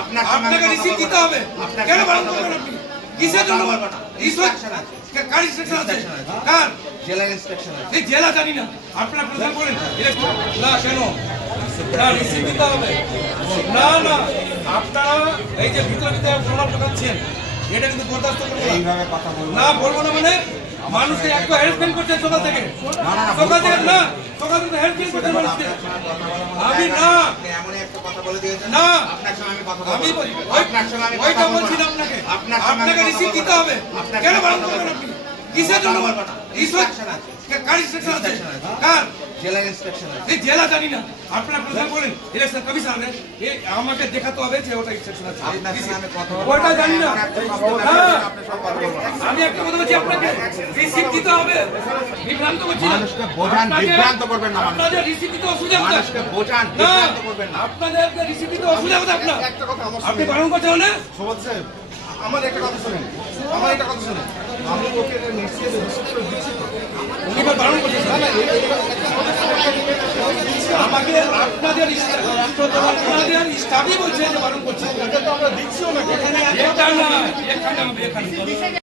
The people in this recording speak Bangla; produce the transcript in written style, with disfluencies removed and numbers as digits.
আপনাকে রিসিভ দিতে হবে। কেন বারণ করবেন আপনি? কিসের জন্য বলবেন না? ইনস্ট্রাকশন আছে। কার ইনস্ট্রাকশন আছে? কার? জেলা ইন্সপেকশন আছে। এই জেলা জানি না। আপনারা প্রচার করেন। না কেন? না রিসিভ দিতে হবে। না না আপনারা এই যে ভিতরে প্রমাণ দেখাচ্ছেন এটা কিন্তু বরদাস্ত করব না। এইভাবে কথা বলবো না বলবো না মানে মানুষকে একটু হ্যারাসমেন্ট করছেন সকাল থেকে। সকাল থেকে না সকাল থেকে হ্যারাসমেন্ট করছেন মানুষকে। আমি না এমন একটা কথা বলে দিয়েছেন না আপনার সঙ্গে আমি কথা বলবো। আমি বলি আপনার সঙ্গে আমি ওইটা কথা বলবো বলছি না না। আপনাকে। আপনাকে রিসিভ দিতে হবে। কেন বারণ করবেন আপনি? কিসের জন্য বলবেন না? ইনস্ট্রাকশন আছে। কার ইনস্ট্রাকশন আছে? কার? জেলা ইন্সপেকশন আছে। এই জেলা জানি না। আপনারা প্রচার করেন ইলেকশন কমিশনারে এই আমাকে দেখাতে হবে যে ওটা ইনস্ট্রাকশন আছে। আপনার সঙ্গে আমি কথা বলবো। ওটা জানি না। হ্যাঁ আপনার সঙ্গে কথা বলবো না। আমি একটা কথা বলছি আপনাকে রিসিভ দিতে হবে। বিভ্রান্ত করছি না। মানুষকে বোঝান, বিভ্রান্ত করবেন না মানুষকে। আপনাদের রিসিভ দিতে অসুবিধা হবে। মানুষকে বোঝান, না বিভ্রান্ত করবেন না। আপনাদেরকে রিসিভ দিতে অসুবিধা হবে আপনার। একটা কথা আমার আপনি বারণ করছেন না? সমাজ সাহেব আমার একটা কথা শুনেন আমার একটা কথা শুনেন আমি ওকে নিশ্চয়ই রিসিভ করে দিচ্ছি তো। উনি এবার বারণ করছেন না, না, আমাকে আপনাদের স্টাফই বলছে যে বারণ করছে। এটা তো আমরা দিচ্ছিও না এখানে এখানে